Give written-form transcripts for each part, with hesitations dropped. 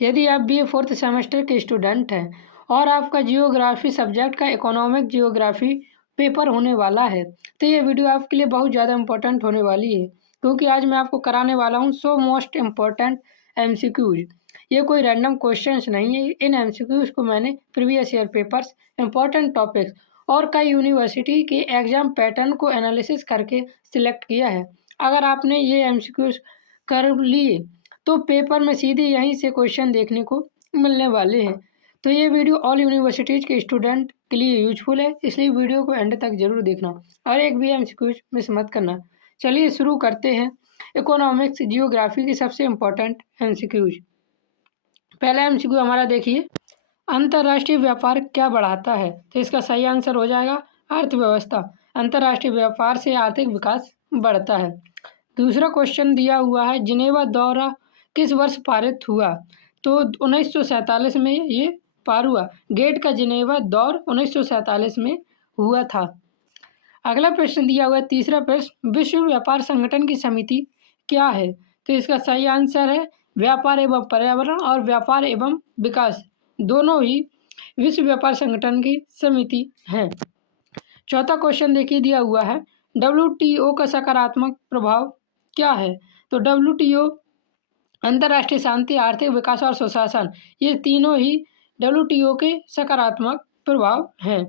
यदि आप BA fourth semester के स्टूडेंट हैं और आपका जियोग्राफी सब्जेक्ट का इकोनॉमिक जियोग्राफी पेपर होने वाला है, तो ये वीडियो आपके लिए बहुत ज़्यादा इंपॉर्टेंट होने वाली है, क्योंकि आज मैं आपको कराने वाला हूँ 100 मोस्ट इम्पॉर्टेंट एमसीक्यूज। ये कोई रैंडम क्वेश्चंस नहीं है। इन एमसीक्यूज को मैंने previous year papers, important topics और कई यूनिवर्सिटी के एग्जाम पैटर्न को एनालिसिस करके सिलेक्ट किया है। अगर आपने ये एमसीक्यूज कर लिए तो पेपर में सीधे यहीं से क्वेश्चन देखने को मिलने वाले हैं। तो ये वीडियो ऑल यूनिवर्सिटीज़ के स्टूडेंट के लिए यूजफुल है, इसलिए वीडियो को एंड तक जरूर देखना और एक भी एमसीक्यूज मिस मत करना। चलिए शुरू करते हैं इकोनॉमिक्स जियोग्राफी की सबसे इम्पोर्टेंट एमसीक्यूज। पहला एमसीक्यू हमारा देखिए, अंतर्राष्ट्रीय व्यापार क्या बढ़ाता है? तो इसका सही आंसर हो जाएगा अर्थव्यवस्था। अंतर्राष्ट्रीय व्यापार से आर्थिक विकास बढ़ता है। दूसरा क्वेश्चन दिया हुआ है, जिनेवा दौरा किस वर्ष पारित हुआ? तो 1947 में ये पार हुआ। गेट का जिनेवा दौर 1947 में हुआ था। अगला प्रश्न दिया हुआ है, तीसरा प्रश्न, विश्व व्यापार संगठन की समिति क्या है? तो इसका सही आंसर है व्यापार एवं पर्यावरण और व्यापार एवं विकास, दोनों ही विश्व व्यापार संगठन की समिति है। चौथा क्वेश्चन देखिए दिया हुआ है, डब्ल्यूटीओ का सकारात्मक प्रभाव क्या है? तो डब्ल्यूटीओ अंतर्राष्ट्रीय शांति, आर्थिक विकास और सुशासन, ये तीनों ही डब्ल्यूटीओ के सकारात्मक प्रभाव हैं।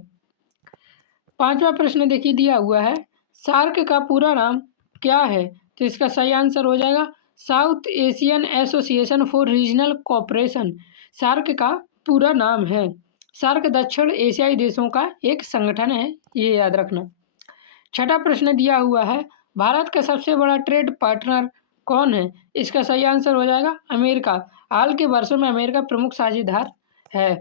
पांचवा प्रश्न देखिए दिया हुआ है, सार्क का पूरा नाम क्या है? तो इसका सही आंसर हो जाएगा South Asian Association for Regional Cooperation. SAARC का पूरा नाम है। सार्क दक्षिण एशियाई देशों का एक संगठन है, ये याद रखना। छठा प्रश्न दिया हुआ है, भारत का सबसे बड़ा ट्रेड पार्टनर कौन है? इसका सही आंसर हो जाएगा अमेरिका। हाल के वर्षों में अमेरिका प्रमुख साझेदार है।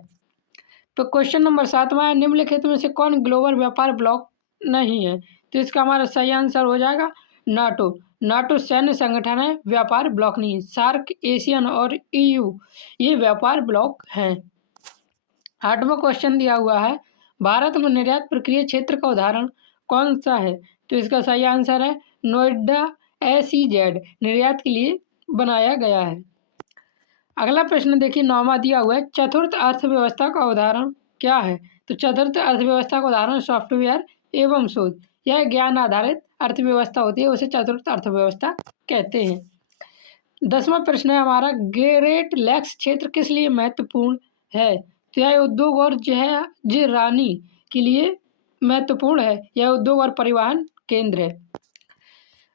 तो क्वेश्चन नंबर 7वां है, निम्नलिखित में से कौन ग्लोबल व्यापार ब्लॉक नहीं है? तो इसका हमारा सही आंसर हो जाएगा नाटो। नाटो सैन्य संगठन है, व्यापार ब्लॉक नहीं है। सार्क, एशियन और ईयू ये व्यापार ब्लॉक हैं। 8वां क्वेश्चन दिया हुआ है, भारत में निर्यात प्रक्रिया क्षेत्र का उदाहरण कौन सा है? तो इसका सही आंसर है नोएडा SEZ निर्यात के लिए बनाया गया है। अगला प्रश्न देखिए 9वां दिया हुआ है, चतुर्थ अर्थव्यवस्था का उदाहरण क्या है? तो चतुर्थ अर्थव्यवस्था का उदाहरण सॉफ्टवेयर एवं शोध, यह ज्ञान आधारित अर्थव्यवस्था होती है, उसे चतुर्थ अर्थव्यवस्था कहते हैं। 10वां प्रश्न है हमारा, ग्रेट लैक्स क्षेत्र किस लिए महत्वपूर्ण है? तो यह उद्योग और जहाजरानी के लिए महत्वपूर्ण है। यह उद्योग और परिवहन केंद्र है।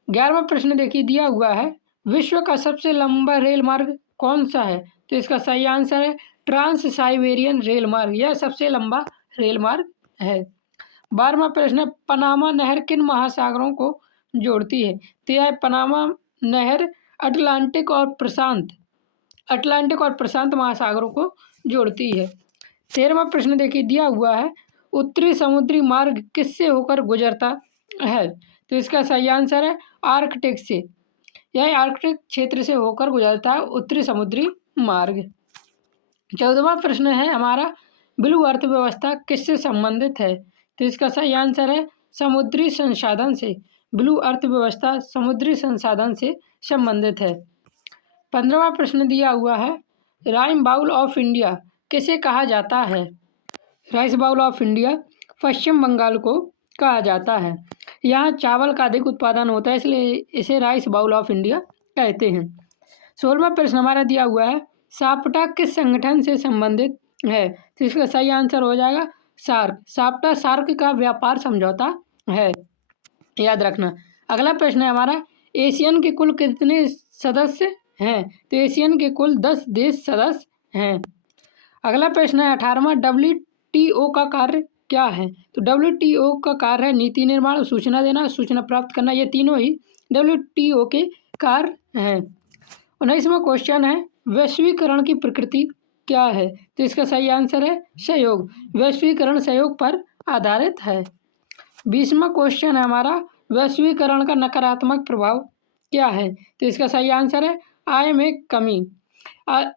11वां प्रश्न देखिए दिया हुआ है, विश्व का सबसे लंबा रेल मार्ग कौन सा है? तो इसका सही आंसर है ट्रांस साइबेरियन रेल मार्ग, यह सबसे लंबा रेल मार्ग है। 12वां प्रश्न है, पनामा नहर किन महासागरों को जोड़ती है? तो यह पनामा नहर अटलांटिक और प्रशांत महासागरों को जोड़ती है। 13वां प्रश्न देखिए दिया हुआ है, उत्तरी समुद्री मार्ग किससे होकर गुजरता है? तो इसका सही आंसर है आर्कटिक से, यह आर्कटिक क्षेत्र से होकर गुजरता है उत्तरी समुद्री मार्ग। 14वां प्रश्न है हमारा, ब्लू अर्थव्यवस्था किससे संबंधित है? तो इसका सही आंसर है समुद्री संसाधन से। ब्लू अर्थव्यवस्था समुद्री संसाधन से संबंधित है। 15वां प्रश्न दिया हुआ है, राइस बाउल ऑफ इंडिया किसे कहा जाता है? राइस बाउल ऑफ इंडिया पश्चिम बंगाल को कहा जाता है। यहाँ चावल का अधिक उत्पादन होता है, इसलिए इसे राइस बाउल ऑफ इंडिया कहते हैं। 16वां प्रश्न हमारा दिया हुआ है, साप्टा किस संगठन से संबंधित है? तो इसका सही आंसर हो जाएगा सार्क। साप्टा सार्क का व्यापार समझौता है, याद रखना। अगला प्रश्न है हमारा, एशियन के कुल कितने सदस्य हैं? तो एशियन के कुल 10 देश सदस्य हैं। अगला प्रश्न है 18वां, WTO का कार्य क्या है? तो WTO का कार्य है नीति निर्माण, सूचना देना, सूचना प्राप्त करना, ये तीनों ही WTO के कार्य हैं। 19वां क्वेश्चन है, वैश्वीकरण की प्रकृति क्या है? तो इसका सही आंसर है सहयोग। वैश्वीकरण सहयोग पर आधारित है। 20वां क्वेश्चन है हमारा, वैश्वीकरण का नकारात्मक प्रभाव क्या है? तो इसका सही आंसर है आय में कमी।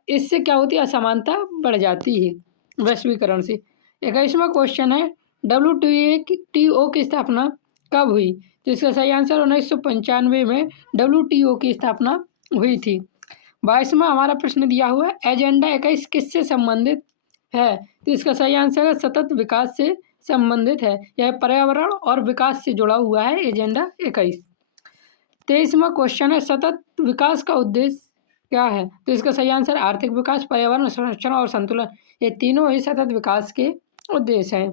इससे क्या होती है, असमानता बढ़ जाती है वैश्वीकरण से। 21वां क्वेश्चन है, WTO की स्थापना कब हुई? तो इसका सही आंसर 1995 में WTO की स्थापना हुई थी। 22वां हमारा प्रश्न दिया हुआ है, एजेंडा 21 किससे संबंधित है? तो इसका सही आंसर है सतत विकास से संबंधित है। यह पर्यावरण और विकास से जुड़ा हुआ है एजेंडा 21। 23वां क्वेश्चन है, सतत विकास का उद्देश्य क्या है? तो इसका सही आंसर आर्थिक विकास, पर्यावरण संरक्षण और संतुलन, ये तीनों ही सतत विकास के उद्देश्य हैं।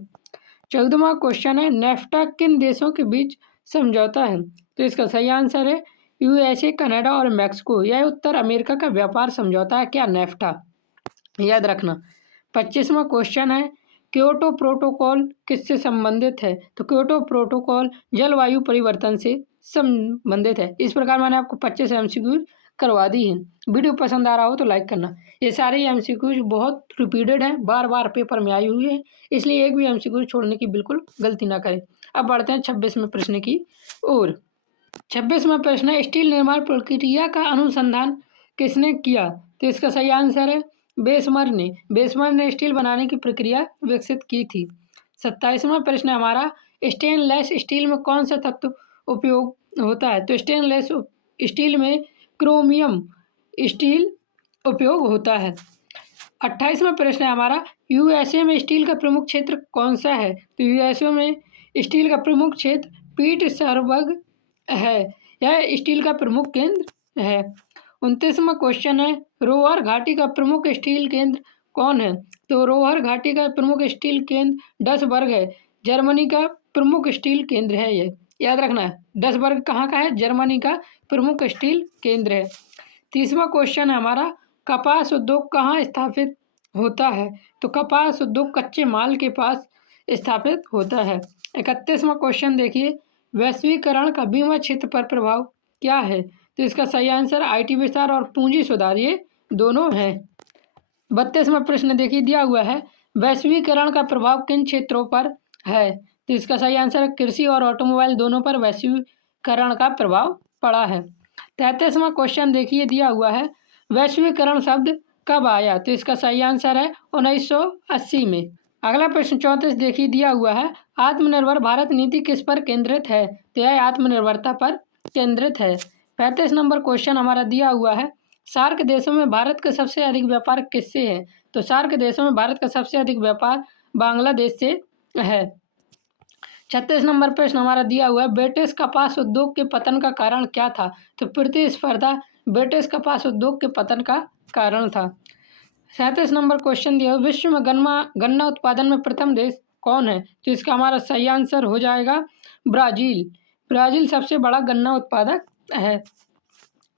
14वां क्वेश्चन है, नेफ्टा किन देशों के बीच समझौता है? तो इसका सही आंसर है यूएसए, कनाडा और मैक्सिको। यह उत्तर अमेरिका का व्यापार समझौता है क्या? नेफ्टा, याद रखना। 25वां क्वेश्चन है, क्योटो प्रोटोकॉल किससे संबंधित है? तो क्योटो प्रोटोकॉल जलवायु परिवर्तन से संबंधित है। इस प्रकार मैंने आपको 25 एमसीक्यू करवा दी है। वीडियो पसंद आ रहा हो तो लाइक करना। ये सारे एमसीक्यू बहुत रिपीटेड हैं, बार बार पेपर में आई हुई है, इसलिए एक भी एमसीक्यू छोड़ने की बिल्कुल गलती ना करें। अब बढ़ते हैं 26वें प्रश्न की ओर। 26वां प्रश्न है, स्टील निर्माण प्रक्रिया का अनुसंधान किसने किया? तो इसका सही आंसर है बेसमर ने स्टील बनाने की प्रक्रिया विकसित की थी। 27वां प्रश्न है हमारा, स्टेनलेस स्टील में कौन सा तत्व उपयोग होता है? तो स्टेनलेस स्टील में क्रोमियम स्टील उपयोग होता है। 28वां प्रश्न है हमारा, यूएसए में स्टील का प्रमुख क्षेत्र कौन सा है? तो यूएसए में स्टील का प्रमुख क्षेत्र पीटर्सबर्ग है। यह स्टील का प्रमुख केंद्र है। 29वां क्वेश्चन है, रोहर घाटी का प्रमुख स्टील केंद्र कौन है? तो रोहर घाटी का प्रमुख स्टील केंद्र डसबर्ग है। जर्मनी का प्रमुख स्टील केंद्र है ये, याद रखना है। डसबर्ग कहाँ का है? जर्मनी का प्रमुख स्टील केंद्र है। 30वां क्वेश्चन है हमारा, कपास उद्योग कहाँ स्थापित होता है? तो कपास उद्योग कच्चे माल के पास स्थापित होता है। 31वां क्वेश्चन देखिए, वैश्वीकरण का बीमा क्षेत्र पर प्रभाव क्या है? तो इसका सही आंसर आईटी विस्तार और पूंजी सुधार, ये दोनों हैं। 32वां प्रश्न देखिए दिया हुआ है, वैश्वीकरण का प्रभाव किन क्षेत्रों पर है? तो इसका सही आंसर है कृषि और ऑटोमोबाइल दोनों पर वैश्वीकरण का प्रभाव पड़ा है। 33वां क्वेश्चन देखिए दिया हुआ है, वैश्वीकरण शब्द कब आया? तो इसका सही आंसर है 1980 में। अगला प्रश्न 34 देखिए दिया हुआ है, आत्मनिर्भर भारत नीति किस पर केंद्रित है? तो यह आत्मनिर्भरता पर केंद्रित है। 35 नंबर क्वेश्चन हमारा दिया हुआ है, सार्क देशों में भारत का सबसे अधिक व्यापार किससे है? तो सार्क देशों में भारत का सबसे अधिक व्यापार बांग्लादेश से है। 36 नंबर प्रश्न हमारा दिया हुआ है, ब्रिटिश कपास उद्योग के पतन का कारण क्या था? तो प्रतिस्पर्धा ब्रिटिश कपास उद्योग के पतन का कारण था। 37 नंबर क्वेश्चन दिया हुआ, विश्व में गन्ना उत्पादन में प्रथम देश कौन है? तो इसका हमारा सही आंसर हो जाएगा ब्राज़ील। ब्राज़ील सबसे बड़ा गन्ना उत्पादक है।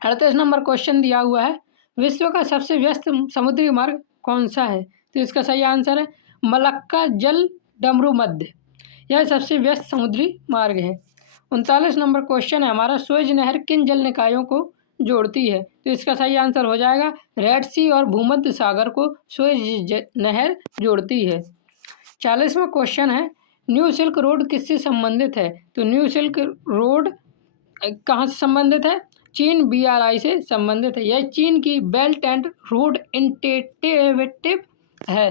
38 नंबर क्वेश्चन दिया हुआ है, विश्व का सबसे व्यस्त समुद्री मार्ग कौन सा है? तो इसका सही आंसर है मलक्का जल डमरू मध्य, यह सबसे व्यस्त समुद्री मार्ग है। 39 नंबर क्वेश्चन है हमारा, सुएज नहर किन जल निकायों को जोड़ती है? तो इसका सही आंसर हो जाएगा रेड सी और भूमध्य सागर को सुएज नहर जोड़ती है। 40वां क्वेश्चन है, न्यू सिल्क रोड किससे संबंधित है? तो न्यू सिल्क रोड कहाँ से संबंधित है? चीन BRI से संबंधित है। यह चीन की बेल्ट एंड रोड इनिशिएटिव है।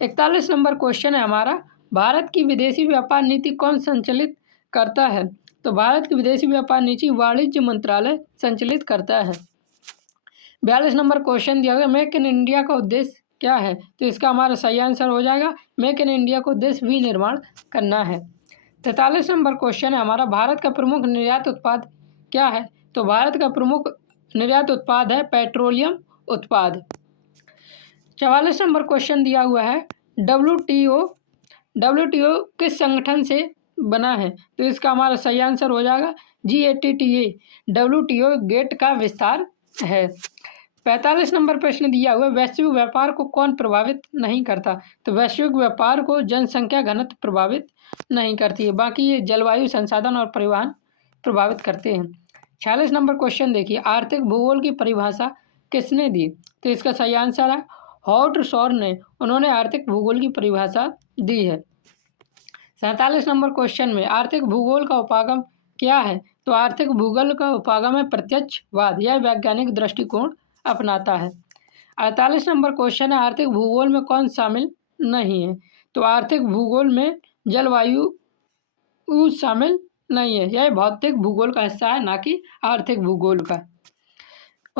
41 नंबर क्वेश्चन है हमारा, भारत की विदेशी व्यापार नीति कौन संचालित करता है? तो भारत की विदेशी व्यापार नीति वाणिज्य मंत्रालय संचालित करता है। 42 नंबर क्वेश्चन दिया गया, मेक इन इंडिया का उद्देश्य क्या है? तो इसका हमारा सही आंसर हो जाएगा मेक इन इंडिया का उद्देश्य विनिर्माण करना है। 43 नंबर क्वेश्चन है हमारा, भारत का प्रमुख निर्यात उत्पाद क्या है? तो भारत का प्रमुख निर्यात उत्पाद है पेट्रोलियम उत्पाद। 44 नंबर क्वेश्चन दिया हुआ है, WTO किस संगठन से बना है? तो इसका हमारा सही आंसर हो जाएगा GATTA। WTO गेट का विस्तार है। 45 नंबर प्रश्न दिया हुआ है, वैश्विक व्यापार को कौन प्रभावित नहीं करता? तो वैश्विक व्यापार को जनसंख्या घनत्व प्रभावित नहीं करती है, बाकी ये जलवायु, संसाधन और परिवहन प्रभावित करते हैं। 46 नंबर क्वेश्चन देखिए, आर्थिक भूगोल की परिभाषा किसने दी? तो इसका सही आंसर है हॉवर्ड शॉर ने, उन्होंने आर्थिक भूगोल की परिभाषा दी है। 47 नंबर क्वेश्चन में, आर्थिक भूगोल का उपागम क्या है? तो आर्थिक भूगोल का उपागम है प्रत्यक्षवाद, यह वैज्ञानिक दृष्टिकोण अपनाता है। 48 नंबर क्वेश्चन है, आर्थिक भूगोल में कौन शामिल नहीं है? तो आर्थिक भूगोल में जलवायु शामिल नहीं है, यह भौतिक भूगोल का हिस्सा है, ना कि आर्थिक भूगोल का।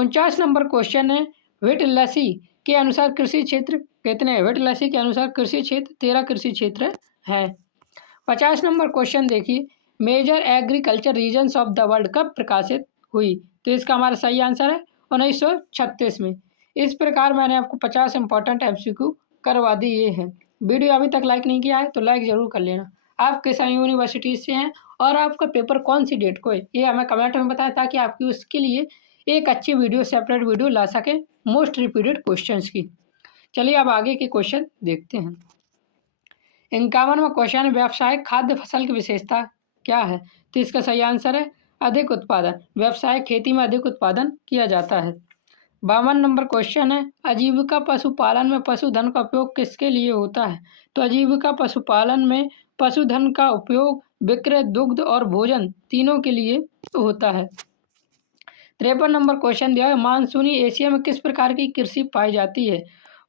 49 नंबर क्वेश्चन है, व्हिटलसी के अनुसार कृषि क्षेत्र कितने हैं? व्हिटलसी के अनुसार कृषि क्षेत्र 13 कृषि क्षेत्र है। 50 नंबर क्वेश्चन देखिए, major agriculture regions of the world कब प्रकाशित हुई? तो इसका हमारा सही आंसर है 1936 में। इस प्रकार मैंने आपको 50 इंपॉर्टेंट MCQ करवा दिए हैं। वीडियो अभी तक लाइक नहीं किया है तो लाइक ज़रूर कर लेना। आप किस यूनिवर्सिटी से हैं और आपका पेपर कौन सी डेट को है, ये हमें कमेंट में बताएं, ताकि आपकी उसके लिए एक अच्छी वीडियो, सेपरेट वीडियो ला सके मोस्ट रिपीटेड क्वेश्चंस की। चलिए अब आगे के क्वेश्चन देखते हैं। 51वां क्वेश्चन, व्यावसायिक खाद्य फसल की विशेषता क्या है? तो इसका सही आंसर है अधिक उत्पादन। व्यावसायिक खेती में अधिक उत्पादन किया जाता है। 52 नंबर क्वेश्चन है, आजीविका पशुपालन में पशुधन का उपयोग किसके लिए होता है? तो आजीविका पशुपालन में पशुधन का उपयोग विक्रय, दुग्ध और भोजन तीनों के लिए होता है। 53 नंबर क्वेश्चन दिया है, मानसूनी एशिया में किस प्रकार की कृषि पाई जाती है?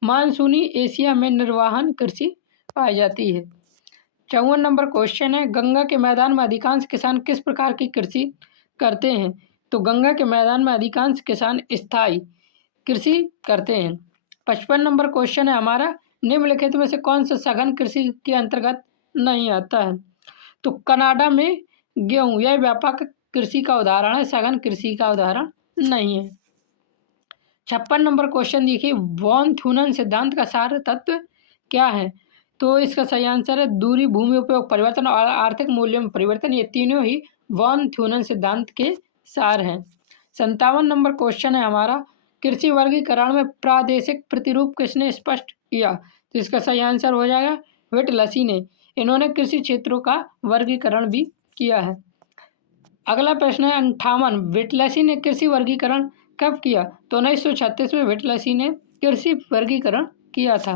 मानसूनी एशिया में निर्वहन कृषि पाई जाती है। 54 नंबर क्वेश्चन है, गंगा के मैदान में अधिकांश किसान किस प्रकार की कृषि करते हैं? तो गंगा के मैदान में अधिकांश किसान स्थायी कृषि करते हैं। 55 नंबर क्वेश्चन है हमारा, निम्नलिखित में से कौन सा सघन कृषि के अंतर्गत नहीं आता है? तो कनाडा में गेहूं यह व्यापक कृषि का उदाहरण है, सघन कृषि का उदाहरण नहीं है। 56 नंबर क्वेश्चन देखिए, वॉन थ्यूनन सिद्धांत का सार तत्व क्या है? तो इसका सही आंसर है दूरी, भूमि उपयोग परिवर्तन और आर्थिक मूल्यों में परिवर्तन। ये तीनों ही वॉन थ्यूनन सिद्धांत के सार हैं। 57 नंबर क्वेश्चन है हमारा, कृषि वर्गीकरण में प्रादेशिक प्रतिरूप किसने स्पष्ट किया? तो इसका सही आंसर हो जाएगा व्हिटलसी ने। इन्होंने कृषि क्षेत्रों का वर्गीकरण भी किया है। अगला प्रश्न है 58, व्हिटलसी ने कृषि वर्गीकरण कब किया? तो 1936 में व्हिटलसी ने कृषि वर्गीकरण किया था।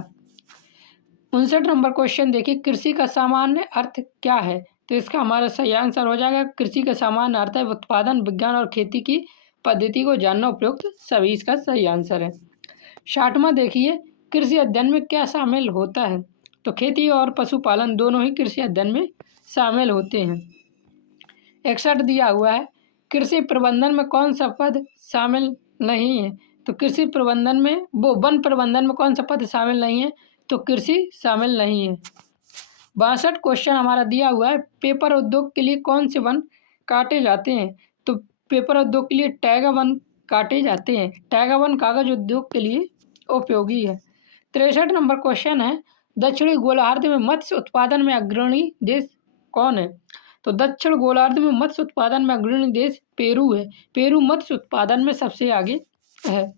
59 नंबर क्वेश्चन देखिए, कृषि का सामान्य अर्थ क्या है? तो इसका हमारा सही आंसर हो जाएगा कृषि का सामान्य अर्थ है उत्पादन, विज्ञान और खेती की पद्धति को जानना उपयुक्त सभी। इसका सही आंसर है। 60वां देखिए, कृषि अध्ययन में क्या शामिल होता है? तो खेती और पशुपालन दोनों ही कृषि अध्ययन में शामिल होते हैं। 61 दिया हुआ है, कृषि प्रबंधन में कौन सा पद शामिल नहीं है? तो कृषि प्रबंधन में वन प्रबंधन में कौन सा पद शामिल नहीं है? तो कृषि शामिल नहीं है। 62 क्वेश्चन हमारा दिया हुआ है, पेपर उद्योग के लिए कौन से वन काटे जाते हैं? तो पेपर उद्योग के लिए टैगा वन काटे जाते हैं। टैगा वन कागज उद्योग के लिए उपयोगी है। 63 नंबर क्वेश्चन है, दक्षिणी गोलार्ध में मत्स्य उत्पादन में अग्रणी देश कौन है? तो दक्षिण गोलार्ध में मत्स्य उत्पादन में अग्रणी देश पेरू है। पेरू मत्स्य उत्पादन में सबसे आगे है।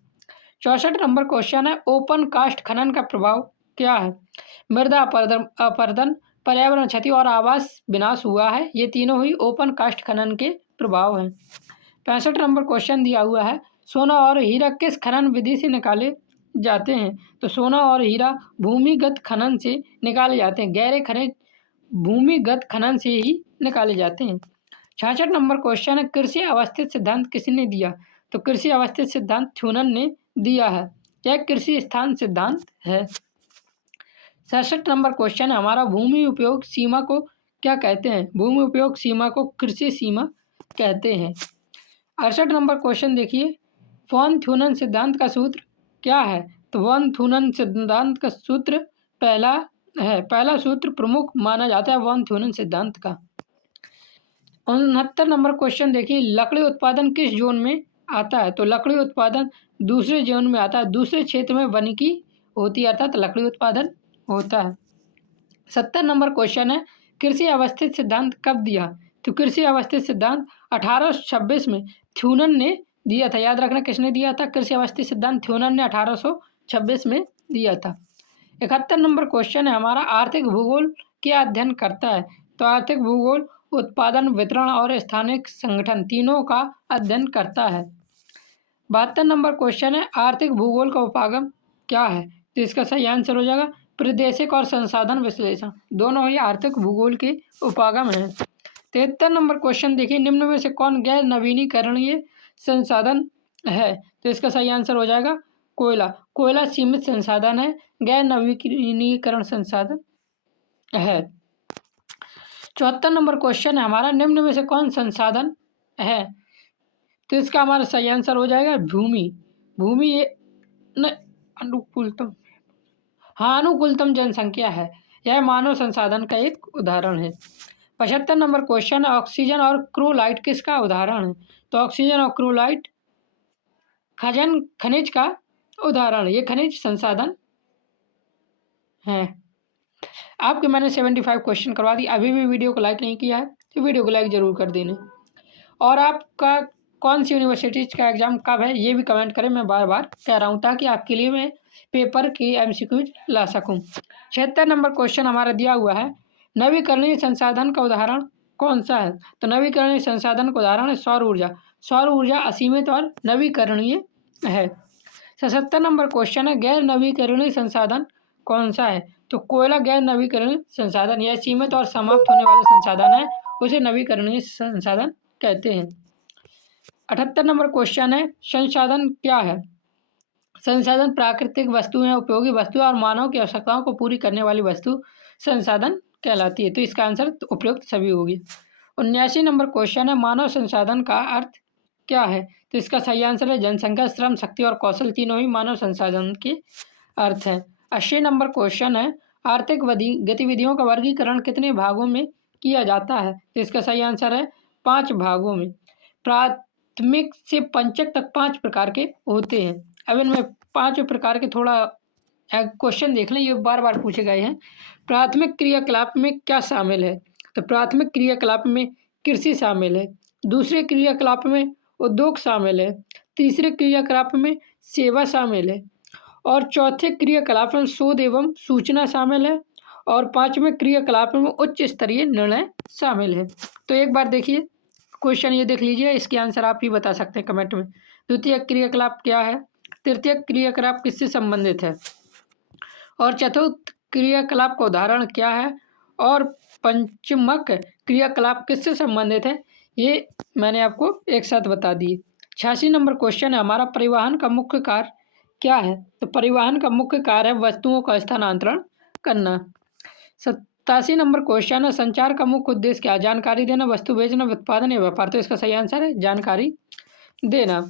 64 नंबर क्वेश्चन है, ओपन कास्ट खनन का प्रभाव क्या है? मृदा अपरदन, पर्यावरण क्षति और आवास विनाश हुआ है। ये तीनों ही ओपन कास्ट खनन के प्रभाव हैं। 65 नंबर क्वेश्चन दिया हुआ है, सोना और हीरा किस खनन विधि से निकाले जाते हैं? तो सोना और हीरा भूमिगत खनन से निकाले जाते हैं। गहरे खनिज भूमिगत खनन से ही निकाले जाते हैं। 66 नंबर क्वेश्चन है, कृषि अवस्थित सिद्धांत किसने दिया? तो कृषि अवस्थित सिद्धांत थ्यूनन ने दिया है। यह कृषि स्थान सिद्धांत है। 67 नंबर क्वेश्चन है हमारा, भूमि उपयोग सीमा को क्या कहते हैं? भूमि उपयोग सीमा को कृषि सीमा कहते हैं। 68 नंबर क्वेश्चन देखिए, वॉन थ्यूनन सिद्धांत का सूत्र क्या है? तो वॉन थ्यूनन सिद्धांत का सूत्र पहला सूत्र प्रमुख माना जाता है वॉन थ्यूनन सिद्धांत का। 69 नंबर क्वेश्चन देखिए, लकड़ी उत्पादन किस जोन में आता है? तो लकड़ी उत्पादन दूसरे जोन में आता है। दूसरे क्षेत्र में वानिकी होती है, अर्थात लकड़ी उत्पादन होता है। 70 नंबर क्वेश्चन है, कृषि अवस्थित सिद्धांत कब दिया? तो कृषि अवस्थित सिद्धांत 1826 में थ्यूनन ने दिया था। याद रखना किसने दिया था? कृषि अवस्थित सिद्धांत थ्यूनन ने 1826 में दिया था। 71 नंबर क्वेश्चन है हमारा, आर्थिक भूगोल क्या अध्ययन करता है? तो आर्थिक भूगोल उत्पादन, वितरण और स्थानिक संगठन तीनों का अध्ययन करता है। 72 नंबर क्वेश्चन है, आर्थिक भूगोल का उपागम क्या है? तो इसका सही आंसर हो जाएगा प्रादेशिक और संसाधन विश्लेषण, दोनों ही आर्थिक भूगोल के उपागम हैं। 73 नंबर क्वेश्चन देखिए, निम्न में से कौन गैर नवीनीकरणीय संसाधन है? तो इसका सही आंसर हो जाएगा कोयला। कोयला सीमित संसाधन है, गैर नवीनीकरण संसाधन है। 74 नंबर क्वेश्चन है हमारा, निम्न में से कौन संसाधन है? तो इसका हमारा सही आंसर हो जाएगा भूमि। भूमि ये न अनुकूलतम, हाँ अनुकूलतम जनसंख्या है। यह मानव संसाधन का एक उदाहरण है। 75 नंबर क्वेश्चन, ऑक्सीजन और क्रोलाइट किसका उदाहरण है? तो ऑक्सीजन और क्रोलाइट खनिज का उदाहरण, ये खनिज संसाधन है। आपके मैंने 75 क्वेश्चन करवा दिए। अभी भी वीडियो को लाइक नहीं किया है तो वीडियो को लाइक जरूर कर देना। और आपका कौन सी यूनिवर्सिटीज का एग्जाम कब है ये भी कमेंट करें, मैं बार बार कह रहा हूँ ताकि आपके लिए मैं पेपर की MCQs ला सकूँ। 76 नंबर क्वेश्चन हमारा दिया हुआ है, नवीकरणीय संसाधन का उदाहरण कौन सा है? तो नवीकरणीय संसाधन का उदाहरण है सौर ऊर्जा। सौर ऊर्जा असीमित और नवीकरणीय है। 77 नंबर क्वेश्चन है, गैर नवीकरणीय संसाधन कौन सा है? तो कोयला गैर नवीकरणीय संसाधन, यह सीमित और समाप्त होने वाला संसाधन है, उसे नवीकरणीय संसाधन कहते हैं। 78 नंबर क्वेश्चन है, संसाधन क्या है? संसाधन प्राकृतिक वस्तुएं, उपयोगी वस्तुएं और मानव की आवश्यकताओं को पूरी करने वाली वस्तु संसाधन कहलाती है। तो इसका आंसर उपयुक्त सभी होगी। 79 नंबर क्वेश्चन है, मानव संसाधन का अर्थ क्या है? तो इसका सही आंसर है जनसंख्या, श्रम, शक्ति और कौशल, तीनों ही मानव संसाधन के अर्थ है। 80 नंबर क्वेश्चन है, आर्थिक गतिविधियों का वर्गीकरण कितने भागों में किया जाता है? तो इसका सही आंसर है 5 भागों में। प्राथमिक से पंचक तक 5 प्रकार के होते हैं। अब इनमें 5 प्रकार के थोड़ा क्वेश्चन देख लें, ये बार बार पूछे गए हैं। प्राथमिक क्रियाकलाप में क्या शामिल है? तो प्राथमिक क्रियाकलाप में कृषि शामिल है, दूसरे क्रियाकलाप में उद्योग शामिल है, तीसरे क्रियाकलाप में सेवा शामिल है, और चौथे क्रियाकलाप में शोध एवं सूचना शामिल है, और पांचवें क्रियाकलाप में उच्च स्तरीय निर्णय शामिल है। तो एक बार देखिए क्वेश्चन ये देख लीजिए, इसके आंसर आप ही बता सकते हैं कमेंट में। द्वितीय क्रियाकलाप क्या है? तृतीय क्रियाकलाप किससे संबंधित है? और चतुर्थ क्रियाकलाप का उदाहरण क्या है? और पंचमक क्रियाकलाप किससे संबंधित है? ये मैंने आपको एक साथ बता दिए। 86 नंबर क्वेश्चन है हमारा, परिवहन का मुख्य कार्य क्या है? तो परिवहन का मुख्य कार्य है वस्तुओं का स्थानांतरण करना। 87 नंबर क्वेश्चन है, संचार का मुख्य उद्देश्य क्या है? जानकारी देना, वस्तु भेजना, उत्पादन या व्यापार। तो इसका सही आंसर है जानकारी देना।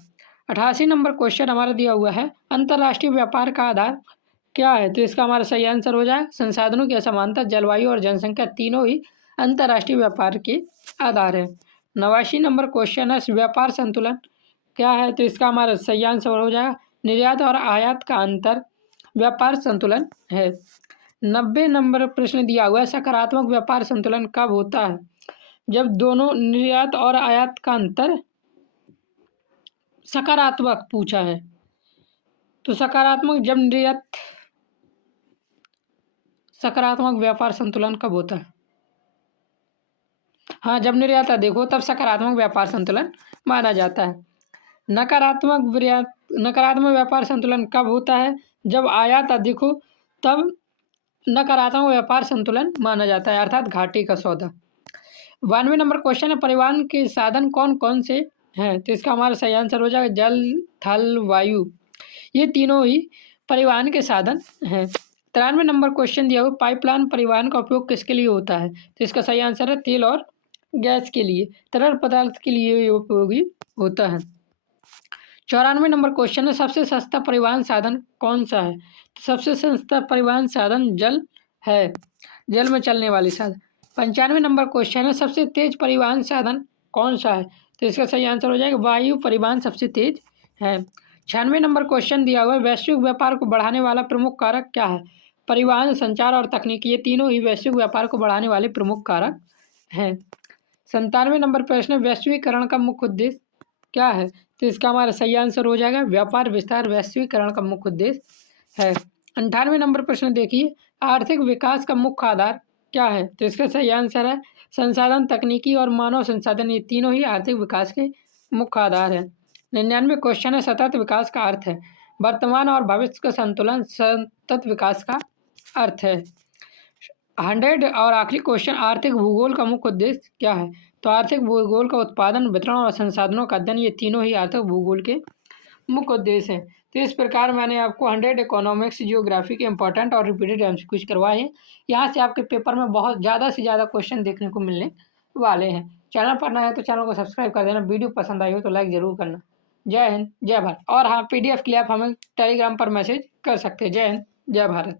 88 नंबर क्वेश्चन हमारा दिया हुआ है, अंतर्राष्ट्रीय व्यापार का आधार क्या है? तो इसका हमारा सही आंसर हो जाए संसाधनों की असमानता, जलवायु और जनसंख्या, तीनों ही अंतर्राष्ट्रीय व्यापार के आधार है। 89 नंबर क्वेश्चन है, व्यापार संतुलन क्या है? तो इसका हमारा सही आंसर हो जाएगा निर्यात और आयात का अंतर व्यापार संतुलन है। 90 नंबर प्रश्न दिया हुआ है, सकारात्मक व्यापार संतुलन कब होता है? जब दोनों निर्यात और आयात का अंतर सकारात्मक पूछा है। तो सकारात्मक जब निर्यात, सकारात्मक व्यापार संतुलन कब होता है? हाँ, जब निर्यात देखो तब सकारात्मक व्यापार संतुलन माना जाता है। नकारात्मक व्यापार संतुलन कब होता है? जब आयात अधिक हो तब नकारात्मक व्यापार संतुलन माना जाता है, अर्थात घाटे का सौदा। 92 नंबर क्वेश्चन है, परिवहन के साधन कौन कौन से हैं? तो इसका हमारा सही आंसर हो जाएगा जल, थल, वायु, ये तीनों ही परिवहन के साधन हैं। 93 नंबर क्वेश्चन दिया हुआ, पाइपलाइन परिवहन का उपयोग किसके लिए होता है? तो इसका सही आंसर है तेल और गैस के लिए, तरल पदार्थ के लिए उपयोगी होता है। 94 नंबर क्वेश्चन है, सबसे सस्ता परिवहन साधन कौन सा है? तो सबसे सस्ता परिवहन साधन जल है, जल में चलने वाली साधन। 95 नंबर क्वेश्चन है, सबसे तेज परिवहन साधन कौन सा है? तो इसका सही आंसर हो जाएगा वायु परिवहन सबसे तेज है। 96 नंबर क्वेश्चन दिया हुआ है, वैश्विक व्यापार को बढ़ाने वाला प्रमुख कारक क्या है? परिवहन, संचार और तकनीकी, ये तीनों ही वैश्विक व्यापार को बढ़ाने वाले प्रमुख कारक हैं। 97 नंबर प्रश्न, वैश्वीकरण का मुख्य उद्देश्य क्या है? तो इसका हमारा सही आंसर हो जाएगा व्यापार विस्तार वैश्वीकरण का मुख्य उद्देश्य है। 98 नंबर प्रश्न देखिए, आर्थिक विकास का मुख्य आधार क्या है? तो इसका सही आंसर है संसाधन, तकनीकी और मानव संसाधन, ये तीनों ही आर्थिक विकास के मुख्य आधार है। 99 क्वेश्चन है, सतत विकास का अर्थ है? वर्तमान और भविष्य का संतुलन सतत विकास का अर्थ है। 100 और आखिरी क्वेश्चन, आर्थिक भूगोल का मुख्य उद्देश्य क्या है? तो आर्थिक भूगोल का उत्पादन, वितरण और संसाधनों का अध्ययन, ये तीनों ही आर्थिक भूगोल के मुख्य उद्देश्य हैं। तो इस प्रकार मैंने आपको 100 इकोनॉमिक्स जियोग्राफी के इंपॉर्टेंट और रिपीटेड MCQs करवाए हैं। यहाँ से आपके पेपर में बहुत ज़्यादा से ज़्यादा क्वेश्चन देखने को मिलने वाले हैं। चैनल पर नया है तो चैनल को सब्सक्राइब कर देना, वीडियो पसंद आई हो तो लाइक ज़रूर करना। जय हिंद, जय भारत। और हाँ, पीडीएफ के लिए आप हमें टेलीग्राम पर मैसेज कर सकते हैं। जय हिंद, जय भारत।